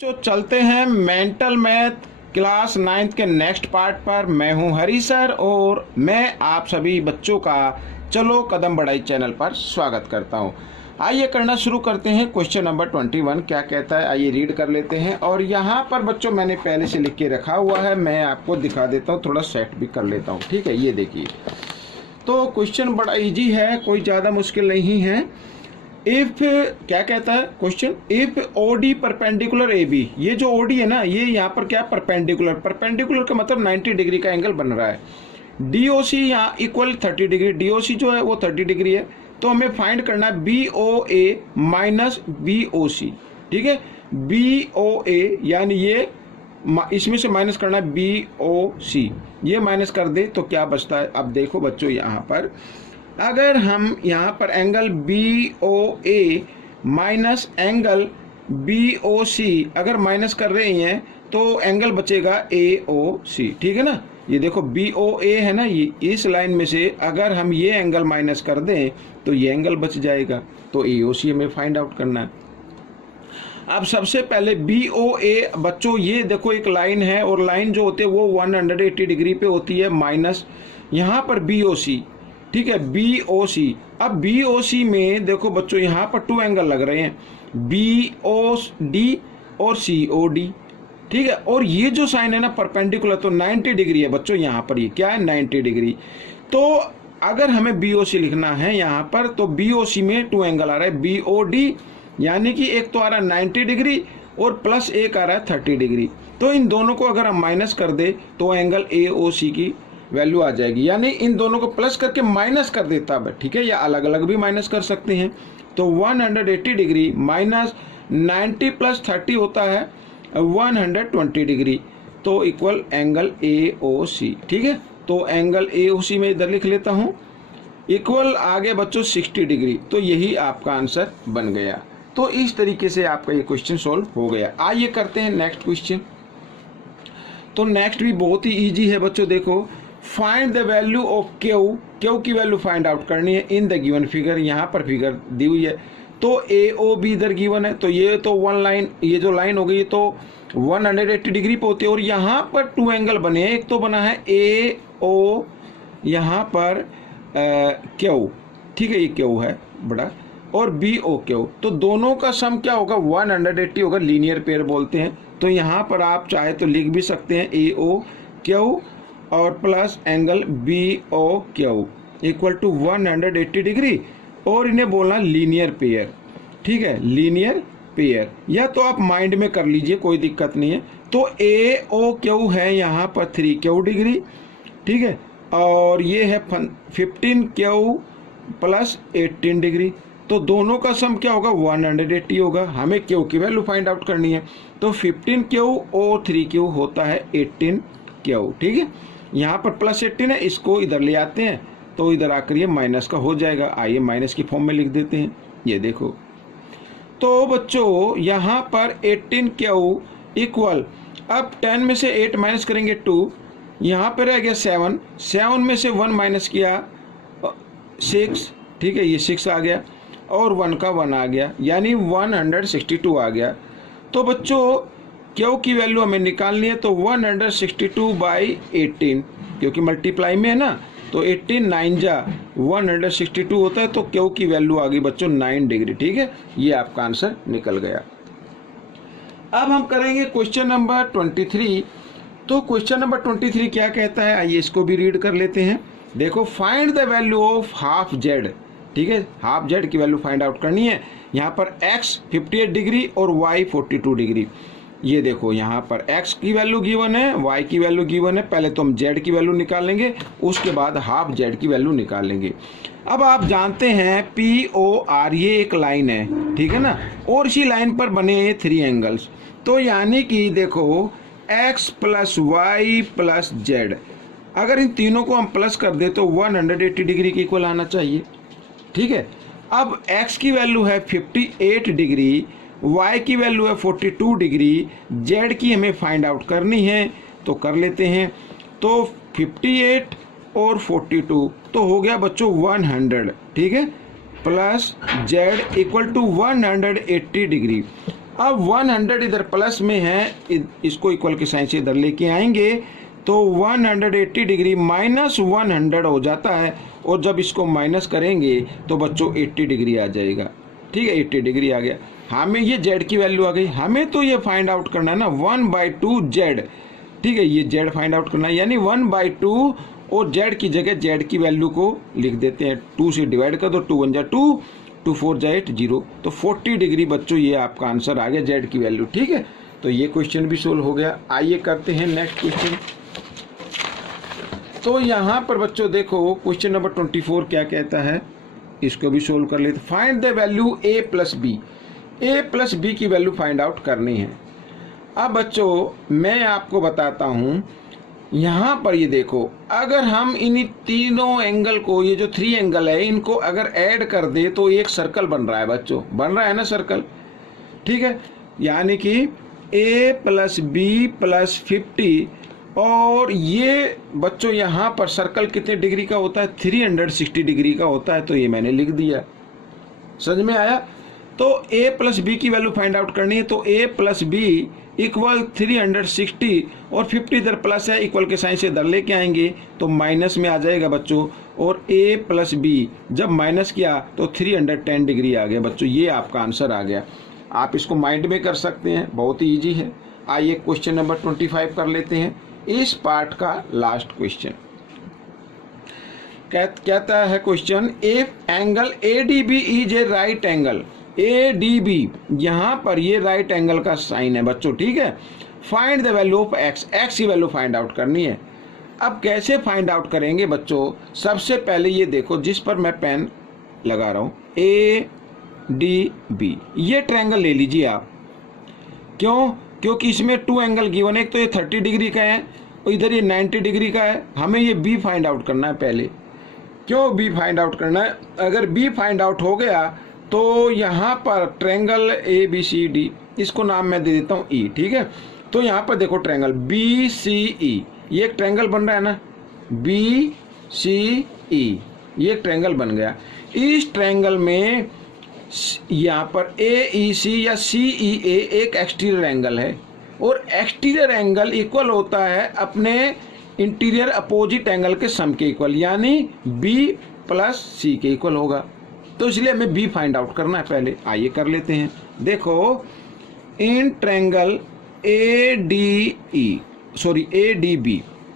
तो चलते हैं मेंटल मैथ क्लास 9th के नेक्स्ट पार्ट पर। मैं हूं हरी सर और मैं आप सभी बच्चों का चलो कदम बढ़ाई चैनल पर स्वागत करता हूं। आइए करना शुरू करते हैं। क्वेश्चन नंबर 21 क्या कहता है, आइए रीड कर लेते हैं। और यहाँ पर बच्चों मैंने पहले से लिख के रखा हुआ है, मैं आपको दिखा देता हूँ, थोड़ा सेट भी कर लेता हूँ। ठीक है, ये देखिए। तो क्वेश्चन बड़ा इजी है, कोई ज़्यादा मुश्किल नहीं है। इफ क्या कहता है question, if OD perpendicular A B, ये जो ओडी है ना, ये यहाँ पर क्या परपेंडिकुलर, परपेंडिकुलर का मतलब 90 डिग्री का एंगल बन रहा है। डीओसी यहाँ इक्वल 30 डिग्री, डीओसी जो है वो 30 डिग्री है। तो हमें फाइंड करना है बी ओ ए माइनस बी ओ सी। ठीक है, बी ओ ए यानी ये इसमें से माइनस करना है बी ओ सी, ये माइनस कर दे तो क्या बचता है। अब देखो बच्चों, यहाँ पर अगर हम यहाँ पर एंगल बी ओ ए माइनस एंगल बी ओ सी अगर माइनस कर रहे हैं तो एंगल बचेगा ए ओ सी। ठीक है ना, ये देखो बी ओ ए है ना, ये इस लाइन में से अगर हम ये एंगल माइनस कर दें तो ये एंगल बच जाएगा। तो ए ओ सी हमें फाइंड आउट करना है। अब सबसे पहले बी ओ ए बच्चों, ये देखो एक लाइन है और लाइन जो होती है वो 180 डिग्री पे होती है, माइनस यहाँ पर बी ओ सी। ठीक है, बी ओ सी। अब बी ओ सी में देखो बच्चों, यहाँ पर 2 एंगल लग रहे हैं, बी ओ डी और सी ओ डी। ठीक है, और ये जो साइन है ना परपेंडिकुलर, तो 90 डिग्री है बच्चों। यहाँ पर ये क्या है, 90 डिग्री। तो अगर हमें बी ओ सी लिखना है यहाँ पर, तो बी ओ सी में 2 एंगल आ रहा है, बी ओ डी यानी कि एक तो आ रहा है 90 डिग्री और प्लस एक आ रहा है 30 डिग्री। तो इन दोनों को अगर हम माइनस कर दे तो एंगल ए ओ सी की वैल्यू आ जाएगी, यानी इन दोनों को प्लस करके माइनस कर देता है। ठीक है, या अलग अलग भी माइनस कर सकते हैं। तो 180 डिग्री माइनस 90 प्लस 30 होता है 120 डिग्री, तो इक्वल एंगल ए ओ सी। ठीक है, तो एंगल ए ओ सी में इधर लिख लेता हूँ, इक्वल आगे बच्चों 60 डिग्री। तो यही आपका आंसर बन गया। तो इस तरीके से आपका ये क्वेश्चन सोल्व हो गया। आइए करते हैं नेक्स्ट क्वेश्चन। तो नेक्स्ट भी बहुत ही इजी है बच्चों। देखो, find the value of Q, Q की वैल्यू फाइंड आउट करनी है इन द गिवन फिगर। यहाँ पर फिगर दी हुई है, तो ए ओ बी इधर गिवन है, तो ये तो वन लाइन, ये जो लाइन हो गई ये तो 180 डिग्री पे होती है। और यहाँ पर 2 एंगल बने हैं, एक तो बना है ए ओ यहाँ पर क्यू। ठीक है, ये क्यू है बड़ा, और बी ओ क्यू, तो दोनों का सम क्या होगा, 180 होगा, लीनियर पेयर बोलते हैं। तो यहाँ पर आप चाहे तो लिख भी सकते हैं ए ओ क्यू और plus angle B O Q equal to 180 degree, और इन्हें बोलना लीनियर पेयर। ठीक है, लीनियर पेयर, या तो आप माइंड में कर लीजिए, कोई दिक्कत नहीं है। तो ए ओ क्यू है यहाँ पर 3 क्यू डिग्री। ठीक है, और ये है 15 क्यू प्लस 18 डिग्री, तो दोनों का सम क्या होगा, 180 होगा। हमें क्यू की वैल्यू फाइंड आउट करनी है, तो 15 क्यू और 3 क्यू होता है 18 क्यू। ठीक है, यहाँ पर प्लस 18 है, इसको इधर ले आते हैं तो इधर आकर ये माइनस का हो जाएगा। आइए माइनस की फॉर्म में लिख देते हैं, ये देखो। तो बच्चों यहाँ पर 18 क्यू इक्वल, अब 10 में से 8 माइनस करेंगे 2, यहाँ पर रह गया 7, 7 में से 1 माइनस किया 6। ठीक है, ये 6 आ गया और 1 का 1 आ गया, यानी 162 आ गया। तो बच्चों क्यू की वैल्यू हमें निकालनी है, तो 162/18, क्योंकि मल्टीप्लाई में है ना, तो 18 9 जा 162 होता है। तो क्यू की वैल्यू आ गई बच्चों 9 डिग्री। ठीक है, ये आपका आंसर निकल गया। अब हम करेंगे क्वेश्चन नंबर 23। तो क्वेश्चन नंबर 23 क्या कहता है, आइए इसको भी रीड कर लेते हैं। देखो, find the value of half Z. ठीक है, हाफ जेड की वैल्यू फाइंड आउट करनी है। यहाँ पर x 58 डिग्री और y 42 डिग्री। ये देखो, यहाँ पर x की वैल्यू गिवन है, y की वैल्यू गिवन है। पहले तो हम z की वैल्यू निकालेंगे, उसके बाद हाफ जेड की वैल्यू निकालेंगे। अब आप जानते हैं पी ओ आर ये एक लाइन है, ठीक है ना, और इसी लाइन पर बने हैं 3 एंगल्स। तो यानी कि देखो x plus Y plus Z, अगर इन तीनों को हम प्लस कर दे तो 180 डिग्री के इक्वल आना चाहिए। ठीक है, अब x की वैल्यू है 58 डिग्री, y की वैल्यू है 42 डिग्री, z की हमें फाइंड आउट करनी है, तो कर लेते हैं। तो 58 और 42 तो हो गया बच्चों 100। ठीक है, plus z equal to 180 degree. अब 100 इधर प्लस में है, इसको इक्वल के साइन से इधर लेके आएंगे तो 180 डिग्री माइनस 100 हो जाता है, और जब इसको माइनस करेंगे तो बच्चों 80 डिग्री आ जाएगा। ठीक है, 80 डिग्री आ गया। हमें ये जेड की वैल्यू आ गई, हमें तो ये फाइंड आउट करना है ना 1/2 जेड। ठीक है, ये जेड फाइंड आउट करना है, यानी 1/2, और जेड की जगह जेड की वैल्यू को लिख देते हैं, 2 से डिवाइड कर दो, 2 1 जा 2, 2 4 जा 8, 0, तो 40 डिग्री बच्चों ये आपका आंसर आ गया जेड की वैल्यू। ठीक है, तो ये क्वेश्चन भी सोल्व हो गया। आइए करते हैं नेक्स्ट क्वेश्चन। तो यहाँ पर बच्चों देखो क्वेश्चन नंबर 24 क्या कहता है, इसको भी सोल्व कर लेते। Find the value a plus B, a plus B की वैल्यू फाइंड आउट करनी है। अब बच्चों मैं आपको बताता हूँ, यहाँ पर ये देखो, अगर हम इन तीनों एंगल को, ये जो 3 एंगल है, इनको अगर ऐड कर दे तो एक सर्कल बन रहा है बच्चों, बन रहा है ना सर्कल। ठीक है, यानी कि a प्लस बी प्लस 50, और ये बच्चों यहाँ पर सर्कल कितने डिग्री का होता है, 360 डिग्री का होता है, तो ये मैंने लिख दिया। समझ में आया। तो a प्लस बी की वैल्यू फाइंड आउट करनी है, तो a प्लस बी इक्वल 360, और 50 इधर प्लस है, इक्वल के साइन से इधर लेके आएंगे तो माइनस में आ जाएगा बच्चों, और a प्लस बी जब माइनस किया तो 310 डिग्री आ गया बच्चों, ये आपका आंसर आ गया। आप इसको माइंड में कर सकते हैं, बहुत ही ईजी है। आइए क्वेश्चन नंबर 25 कर लेते हैं, इस पार्ट का लास्ट क्वेश्चन। कहता है question, if angle ADB is a right angle, ADB यहाँ पर ये राइट एंगल का साइन है बच्चों। ठीक है, find the value of x, x की वैल्यू फाइंड आउट करनी है। अब कैसे फाइंड आउट करेंगे बच्चों, सबसे पहले ये देखो जिस पर मैं पेन लगा रहा हूँ, ADB, ये ट्रायंगल ले लीजिए आप। क्यों? क्योंकि इसमें 2 एंगल गिवन है, एक तो ये 30 डिग्री का है और इधर ये 90 डिग्री का है। हमें ये B फाइंड आउट करना है पहले। क्यों B फाइंड आउट करना है? अगर B फाइंड आउट हो गया तो यहाँ पर ट्रायंगल ABCD, इसको नाम मैं दे देता हूँ E। ठीक है, तो यहाँ पर देखो ट्रायंगल BCE, ये एक ट्रायंगल बन रहा है ना, BCE, ये एक ट्रायंगल बन गया। इस ट्रायंगल में यहाँ पर AEC या CEA एक एक्सटीरियर एंगल है, और एक्सटीरियर एंगल इक्वल होता है अपने इंटीरियर अपोजिट एंगल के सम के इक्वल, यानी B प्लस C के इक्वल होगा। तो इसलिए हमें B फाइंड आउट करना है पहले। आइए कर लेते हैं। देखो इन ट्रायंगल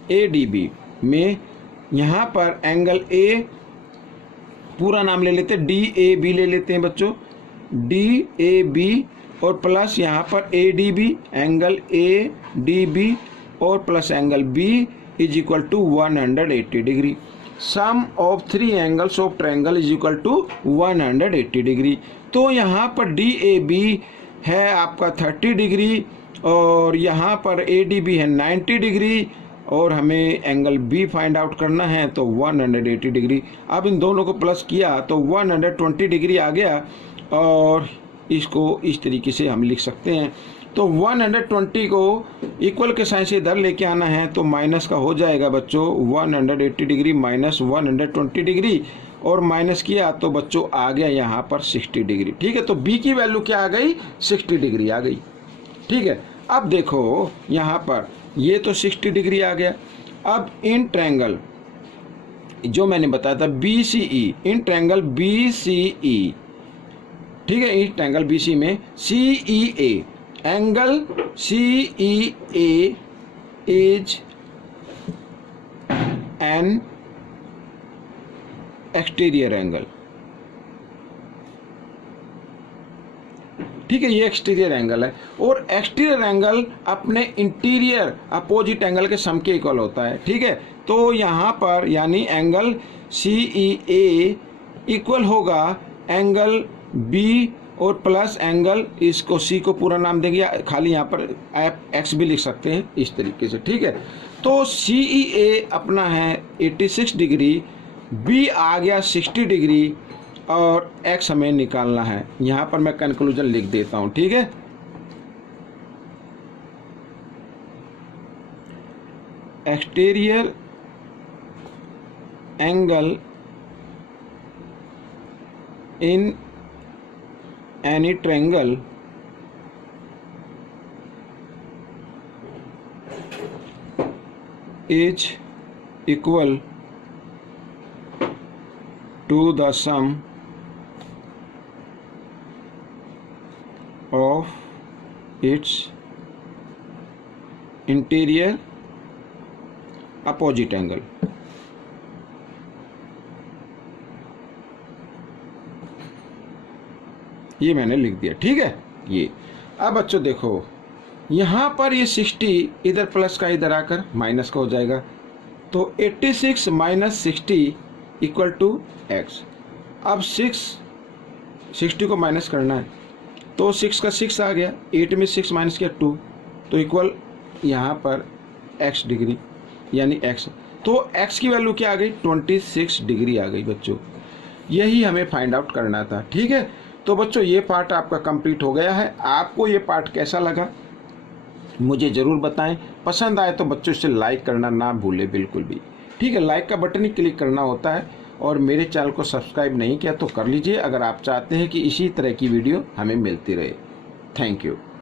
ADB में यहाँ पर एंगल A, पूरा नाम ले लेते हैं, DAB ले लेते हैं बच्चों, DAB, और प्लस यहाँ पर ADB, एंगल ADB, और plus angle B is equal to 180 degree. Sum of 3 angles of triangle is equal to 180 degree. तो यहाँ पर DAB है आपका 30 डिग्री, और यहाँ पर ADB है 90 डिग्री, और हमें एंगल B फाइंड आउट करना है तो 180 डिग्री। अब इन दोनों को प्लस किया तो 120 डिग्री आ गया, और इसको इस तरीके से हम लिख सकते हैं। तो 120 को इक्वल के साइन से इधर लेके आना है तो माइनस का हो जाएगा बच्चों 180 डिग्री माइनस 120 डिग्री, और माइनस किया तो बच्चों आ गया यहाँ पर 60 डिग्री। ठीक है, तो B की वैल्यू क्या आ गई, 60 डिग्री आ गई। ठीक है, अब देखो यहाँ पर ये तो 60 डिग्री आ गया। अब इन ट्रायंगल जो मैंने बताया था BCE, इन ट्रायंगल BCE, ठीक है, इस ट्रायंगल BC में CEA, angle CEA is an exterior angle. ठीक है, ये एक्सटीरियर एंगल है, और एक्सटीरियर एंगल अपने इंटीरियर अपोजिट एंगल के सम के इक्वल होता है। ठीक है, तो यहाँ पर यानी एंगल CEA इक्वल होगा एंगल B और प्लस एंगल, इसको C को पूरा नाम देंगे, खाली यहाँ पर X भी लिख सकते हैं इस तरीके से। ठीक है, तो CEA अपना है 86 डिग्री, B आ गया 60 डिग्री, और X हमें निकालना है। यहाँ पर मैं कंक्लूजन लिख देता हूँ। ठीक है, exterior angle in any triangle is equal to the sum of its interior opposite angle. ये मैंने लिख दिया, ठीक है। ये अब बच्चों देखो, यहाँ पर ये 60 इधर प्लस का इधर आकर माइनस का हो जाएगा, तो 86 माइनस 60 इक्वल टू x। अब 60 को माइनस करना है, तो 6 का 6 आ गया, 8 में 6 माइनस किया 2, तो इक्वल यहाँ पर x डिग्री यानी x। तो x की वैल्यू क्या आ गई, 26 डिग्री आ गई बच्चों। यही हमें फाइंड आउट करना था, ठीक है। तो बच्चों ये पार्ट आपका कंप्लीट हो गया है। आपको ये पार्ट कैसा लगा मुझे ज़रूर बताएं। पसंद आए तो बच्चों इसे लाइक करना ना भूलें बिल्कुल भी, ठीक है। लाइक का बटन ही क्लिक करना होता है, और मेरे चैनल को सब्सक्राइब नहीं किया तो कर लीजिए, अगर आप चाहते हैं कि इसी तरह की वीडियो हमें मिलती रहे। Thank you.